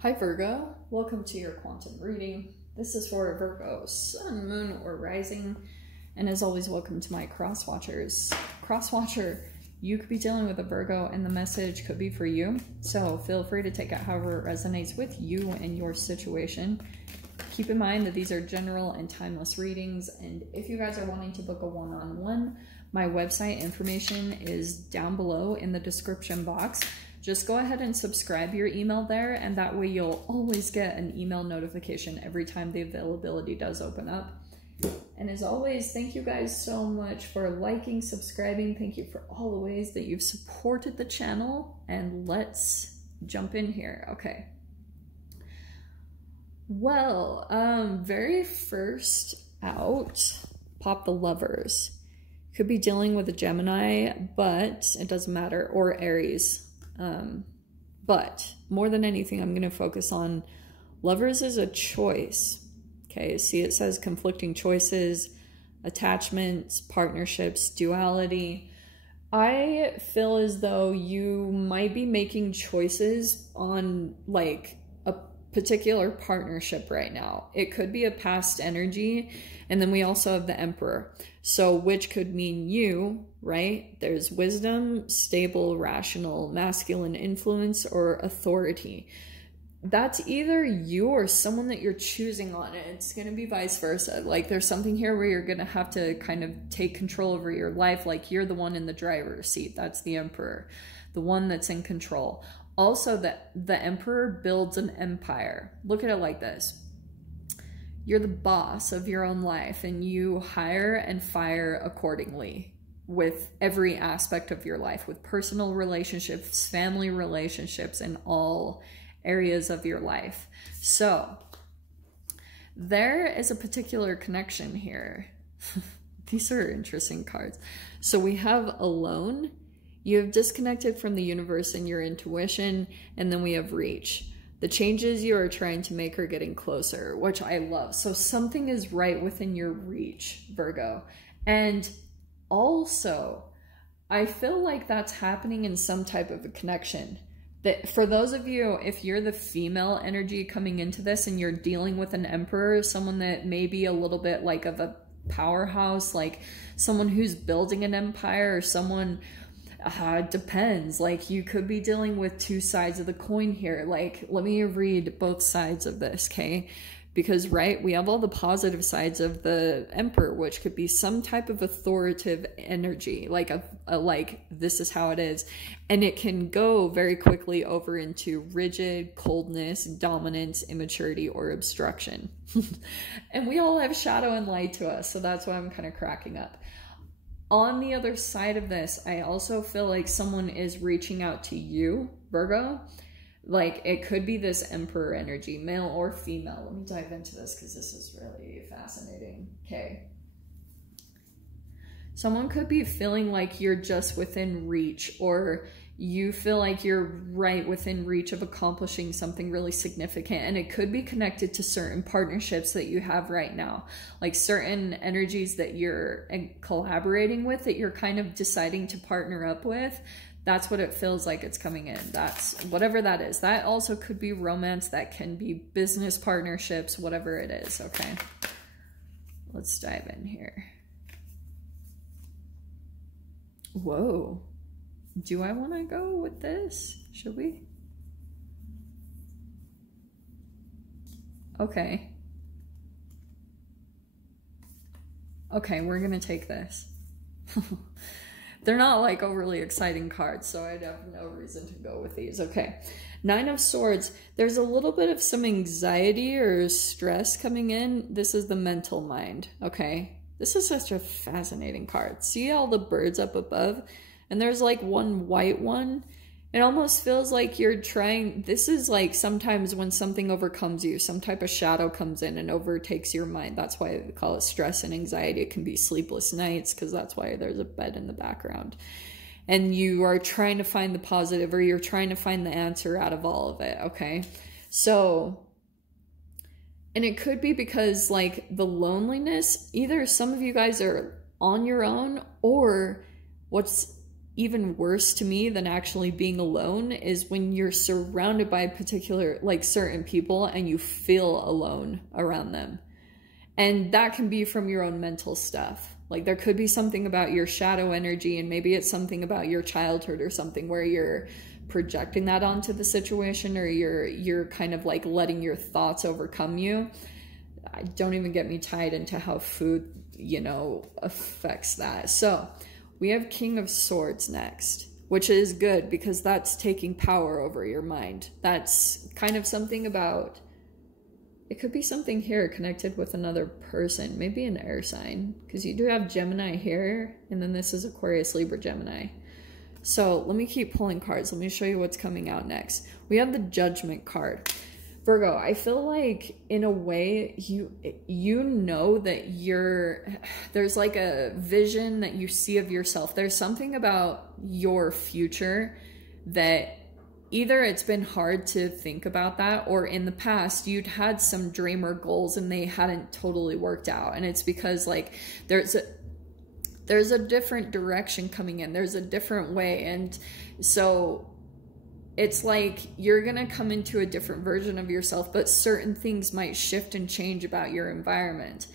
Hi Virgo, welcome to your quantum reading. This is for Virgo, Sun, Moon, or Rising. And as always, welcome to my cross watchers. Cross watcher, you could be dealing with a Virgo and the message could be for you. So feel free to take it however it resonates with you and your situation. Keep in mind that these are general and timeless readings. And if you guys are wanting to book a one-on-one, my website information is down below in the description box. Just go ahead and subscribe your email there, and that way you'll always get an email notification every time the availability does open up. And as always, thank you guys so much for liking, subscribing. Thank you for all the ways that you've supported the channel, and let's jump in here. Okay. Well, very first out, pop the Lovers. Could be dealing with a Gemini, but it doesn't matter, or Aries. But more than anything, I'm going to focus on Lovers as a choice. Okay, see, it says conflicting choices, attachments, partnerships, duality. I feel as though you might be making choices on like a particular partnership right now. It could be a past energy, and then we also have the Emperor. So which could mean you, right? There's wisdom, stable, rational, masculine influence, or authority. That's either you or someone that you're choosing on. It's going to be vice versa. Like there's something here where you're going to have to kind of take control over your life. Like you're the one in the driver's seat. That's the Emperor, the one that's in control. Also, the Emperor builds an empire. Look at it like this. You're the boss of your own life, and you hire and fire accordingly with every aspect of your life, with personal relationships, family relationships, and all areas of your life. So there is a particular connection here. These are interesting cards. So we have Alone. You have disconnected from the universe and your intuition, and then we have Reach. The changes you are trying to make are getting closer, which I love. So something is right within your reach, Virgo. And also, I feel like that's happening in some type of a connection. That for those of you, if you're the female energy coming into this and you're dealing with an Emperor, someone that may be a little bit like of a powerhouse, like someone who's building an empire, or someone... it depends. Like you could be dealing with two sides of the coin here. Like, let me read both sides of this, okay? Because, right, we have all the positive sides of the Emperor, which could be some type of authoritative energy, like like this is how it is. And it can go very quickly over into rigid, coldness, dominance, immaturity, or obstruction. And we all have shadow and light to us, so that's why I'm kind of cracking up. On the other side of this, I also feel like someone is reaching out to you, Virgo. Like it could be this Emperor energy, male or female. Let me dive into this because this is really fascinating. Okay. Someone could be feeling like you're just within reach, or you feel like you're right within reach of accomplishing something really significant. And it could be connected to certain partnerships that you have right now, like certain energies that you're collaborating with, that you're kind of deciding to partner up with. That's what it feels like it's coming in. That's whatever that is. That also could be romance. That can be business partnerships, whatever it is. Okay. Let's dive in here. Whoa. Do I want to go with this? Should we? Okay. Okay, we're going to take this. They're not like overly exciting cards, so I'd have no reason to go with these. Okay. Nine of Swords. There's a little bit of some anxiety or stress coming in. This is the mental mind. Okay. This is such a fascinating card. See all the birds up above? And there's like one white one. It almost feels like you're trying... This is like sometimes when something overcomes you, some type of shadow comes in and overtakes your mind. That's why they call it stress and anxiety. It can be sleepless nights because that's why there's a bed in the background. And you are trying to find the positive, or you're trying to find the answer out of all of it, okay? So... And it could be because like the loneliness, either some of you guys are on your own, or what's even worse to me than actually being alone is when you're surrounded by particular, like certain people, and you feel alone around them. And that can be from your own mental stuff. Like there could be something about your shadow energy, and maybe it's something about your childhood or something where you're projecting that onto the situation, or you're kind of like letting your thoughts overcome you. Don't even get me tied into how food, you know, affects that. So we have King of Swords next, which is good because that's taking power over your mind. That's kind of something about, it could be something here connected with another person, maybe an air sign, because you do have Gemini here, and then this is Aquarius, Libra, Gemini. So let me keep pulling cards. Let me show you what's coming out next. We have the Judgment card. Virgo, I feel like in a way you know that there's like a vision that you see of yourself. There's something about your future that either it's been hard to think about that, or in the past you'd had some dream or goals and they hadn't totally worked out. And it's because like there's a different direction coming in. There's a different way. And so it's like you're going to come into a different version of yourself, but certain things might shift and change about your environment,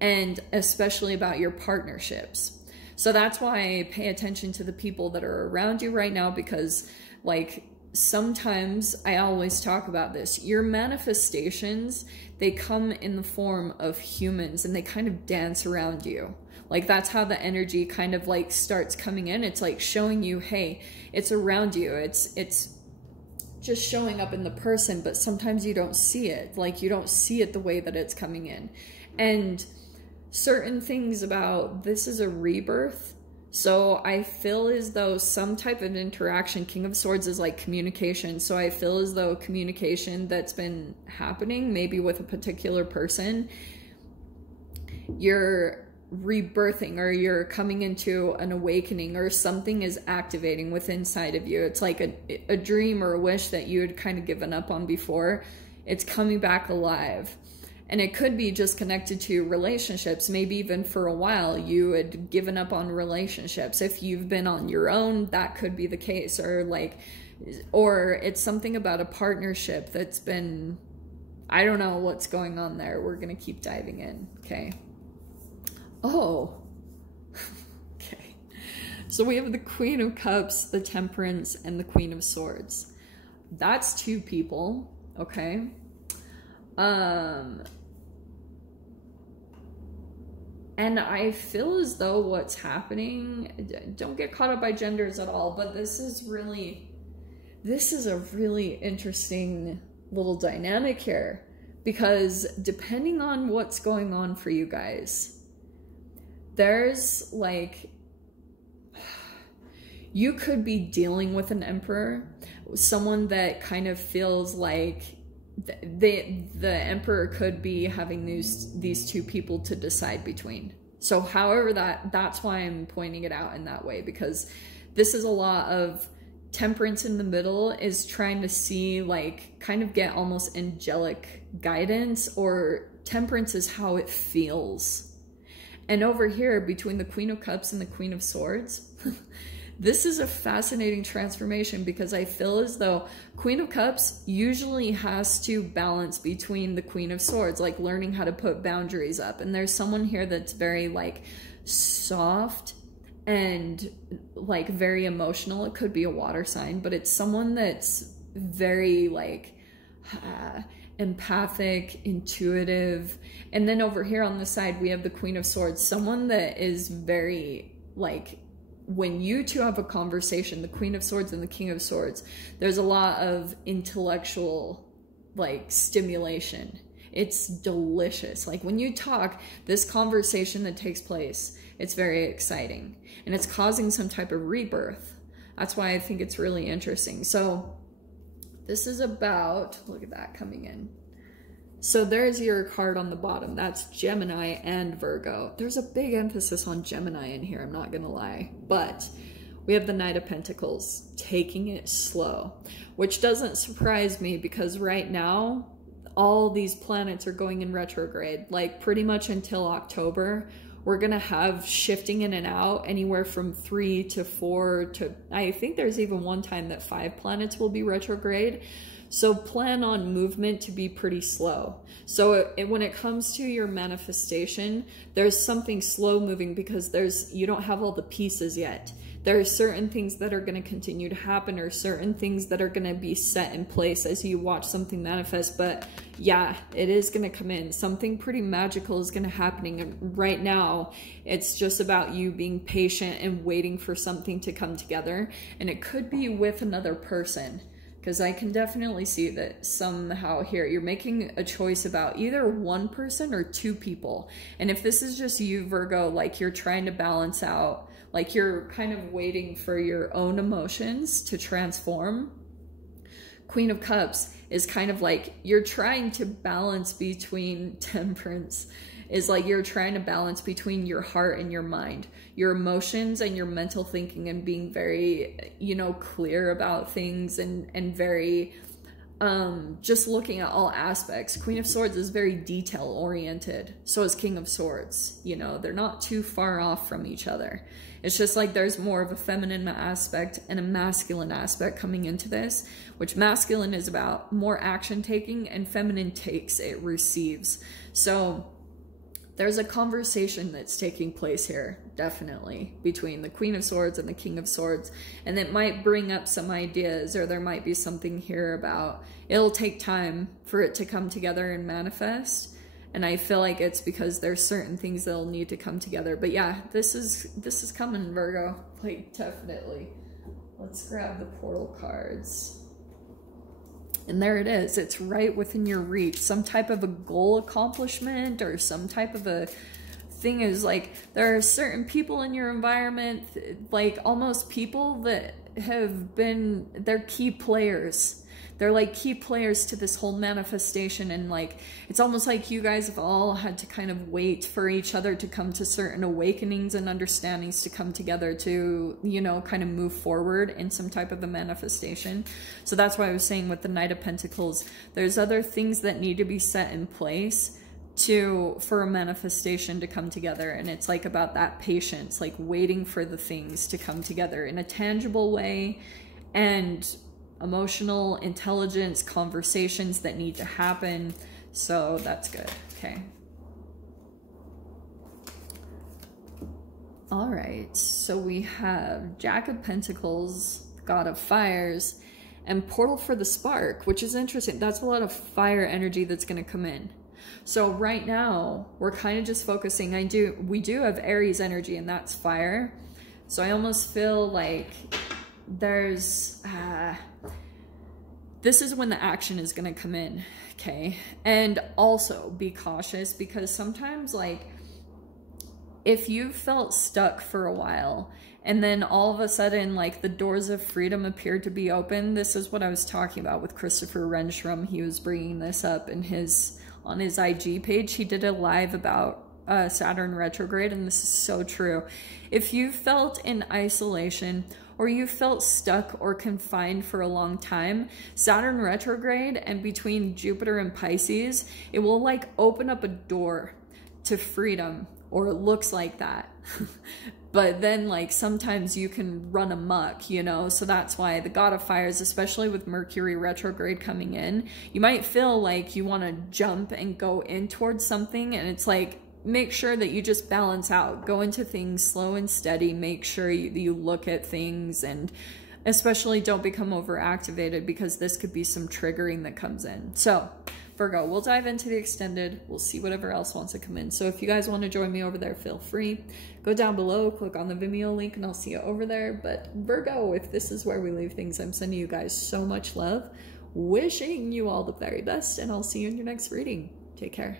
and especially about your partnerships. So that's why I pay attention to the people that are around you right now, because like sometimes I always talk about this. Your manifestations, they come in the form of humans and they kind of dance around you. Like that's how the energy kind of like starts coming in. It's like showing you, hey, it's around you. It's just showing up in the person, but sometimes you don't see it. Like you don't see it the way that it's coming in. And certain things about this is a rebirth. So I feel as though some type of interaction, King of Swords is like communication. So I feel as though communication that's been happening, maybe with a particular person, you're rebirthing, or you're coming into an awakening, or something is activating within inside of you. It's like a dream or a wish that you had kind of given up on before. It's coming back alive. And it could be just connected to relationships. Maybe even for a while you had given up on relationships. If you've been on your own, that could be the case. Or it's something about a partnership that's been, I don't know what's going on there. We're going to keep diving in. Okay. Oh, okay. So we have the Queen of Cups, the Temperance, and the Queen of Swords. That's two people, okay? And I feel as though what's happening, don't get caught up by genders at all, but this is a really interesting little dynamic here, because depending on what's going on for you guys, there's like, you could be dealing with an Emperor, someone that kind of feels like the Emperor could be having these two people to decide between. So however that's why I'm pointing it out in that way, because this is a lot of Temperance in the middle is trying to see, like, kind of get almost angelic guidance, or Temperance is how it feels. And over here, between the Queen of Cups and the Queen of Swords, this is a fascinating transformation, because I feel as though Queen of Cups usually has to balance between the Queen of Swords, like learning how to put boundaries up. And there's someone here that's very like soft and like very emotional. It could be a water sign, but it's someone that's very like empathic, intuitive. And then over here on the side, we have the Queen of Swords, someone that is very like, when you two have a conversation, the Queen of Swords and the King of Swords, there's a lot of intellectual like stimulation. It's delicious. Like when you talk, this conversation that takes place, it's very exciting, and it's causing some type of rebirth. That's why I think it's really interesting. So this is about, look at that coming in. So there's your card on the bottom. That's Gemini and Virgo. There's a big emphasis on Gemini in here, I'm not gonna lie. But we have the Knight of Pentacles, taking it slow, which doesn't surprise me, because right now, all these planets are going in retrograde. Like pretty much until October, we're going to have shifting in and out anywhere from 3 to 4 to, I think there's even one time that 5 planets will be retrograde. So plan on movement to be pretty slow. So when it comes to your manifestation, there's something slow moving because you don't have all the pieces yet. There are certain things that are going to continue to happen, or certain things that are going to be set in place as you watch something manifest. But yeah, it is going to come in. Something pretty magical is going to happen. And right now, it's just about you being patient and waiting for something to come together. And it could be with another person, because I can definitely see that somehow here you're making a choice about either one person or 2 people. And if this is just you, Virgo, like you're trying to balance out, like you're kind of waiting for your own emotions to transform. Queen of Cups is kind of like you're trying to balance between Temperance. Is like you're trying to balance between your heart and your mind, your emotions and your mental thinking, and being very, you know, clear about things and very just looking at all aspects. Queen of Swords is very detail oriented. So is King of Swords. You know, they're not too far off from each other. It's just like there's more of a feminine aspect and a masculine aspect coming into this, which masculine is about more action taking and feminine takes, it receives. So there's a conversation that's taking place here, definitely, between the Queen of Swords and the King of Swords. And it might bring up some ideas, or there might be something here about it'll take time for it to come together and manifest. And I feel like it's because there's certain things that'll need to come together. But yeah, this is coming, Virgo. Like, definitely. Let's grab the portal cards. And there it is. It's right within your reach. Some type of a goal accomplishment, or some type of a thing is like, there are certain people in your environment, like almost people that have been, they're key players. They're like key players to this whole manifestation. And like, it's almost like you guys have all had to kind of wait for each other to come to certain awakenings and understandings to come together to, you know, kind of move forward in some type of a manifestation. So that's why I was saying with the Knight of Pentacles, there's other things that need to be set in place for a manifestation to come together. And it's like about that patience, like waiting for the things to come together in a tangible way, and emotional intelligence, conversations that need to happen. So that's good. Okay. All right. So we have Jack of Pentacles, God of Fires, and Portal for the Spark, which is interesting. That's a lot of fire energy that's going to come in. So right now we're kind of just focusing. We do have Aries energy, and that's fire. So I almost feel like there's this is when the action is going to come in. Okay. And also be cautious, because sometimes, like, if you felt stuck for a while and then all of a sudden, like, the doors of freedom appeared to be open, this is what I was talking about with Christopher Renstrom. He was bringing this up in on his IG page. He did a live about Saturn retrograde, and this is so true. If you felt in isolation, or you felt stuck or confined for a long time, Saturn retrograde and between Jupiter and Pisces, it will like open up a door to freedom, or it looks like that. But then, like, sometimes you can run amok, you know? So that's why the God of Fires, especially with Mercury retrograde coming in, you might feel like you want to jump and go in towards something, and it's like, make sure that you just balance out. Go into things slow and steady. Make sure you look at things, and especially don't become overactivated, because this could be some triggering that comes in. So Virgo, we'll dive into the extended. We'll see whatever else wants to come in. So if you guys want to join me over there, feel free. Go down below, click on the Vimeo link, and I'll see you over there. But Virgo, if this is where we leave things, I'm sending you guys so much love. Wishing you all the very best, and I'll see you in your next reading. Take care.